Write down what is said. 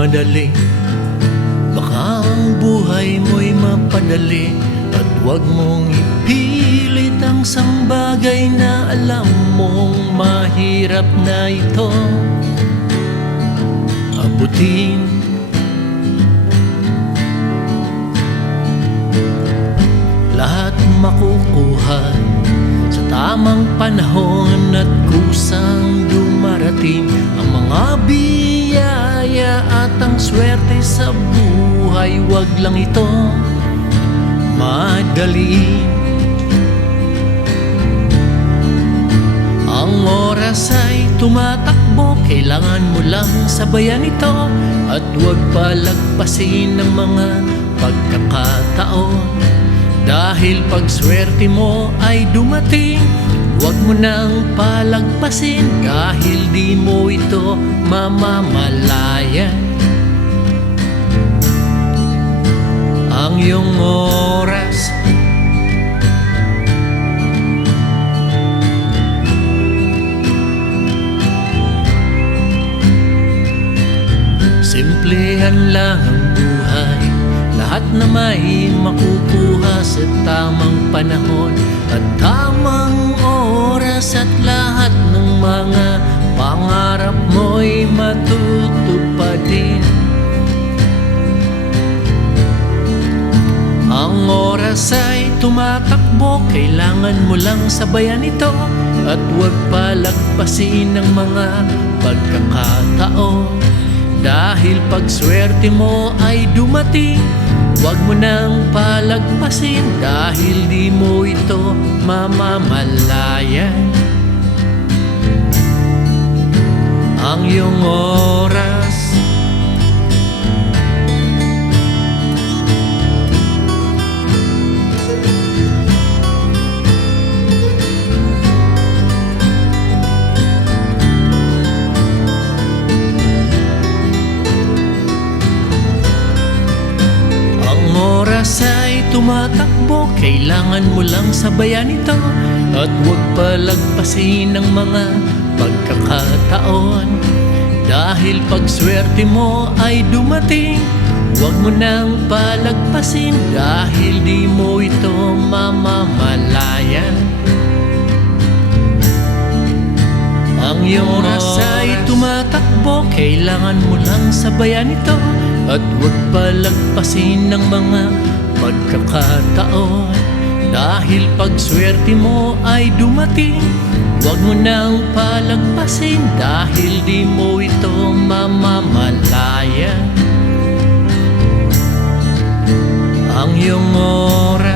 magmadali, baka ang buhay mo'y mapadali. At huwag mong ipilit ang isang bagay na alam mong mahirap na ito abutin. Lahat makukuha sa tamang panahon at kusang dumarating ang mga biyaya at ang swerte sa buhay. Wag lang ito madaliin. Ang oras ay tumatakbo, kailangan mo lang sabayan ito at huwag palagpasin ng mga pagkakataon. Dahil pag swerte mo ay dumating, huwag mo nang palagpasin dahil di mo ito mamamalayan. Ang iyong oras simplehan lang ang buhay, lahat na may makukuha sa tamang panahon at tamang oras, at lahat ng mga pangarap mo'y matutupadin. Ang oras ay tumatakbo, kailangan mo lang sabayan ito at huwag palagpasin ng mga pagkakataon. Dahil pag swerte mo ay dumating, huwag mo nang palagpasin dahil di mo ito mamamalayan. Ang iyong oras ay tumatakbo, kailangan mo lang sabayan ito at huwag palagpasin ng mga pagkakataon. Dahil pag swerte mo ay dumating, huwag mo nang palagpasin dahil di mo ito mamamalayan. Ang iyong oras ay tumatakbo, kailangan mo lang sabayan ito at huwag palagpasin ng mga pagkakataon. Dahil pag swerte mo ay dumating, huwag mo nang palagpasin dahil di mo ito mamamalayan. Ang iyong oras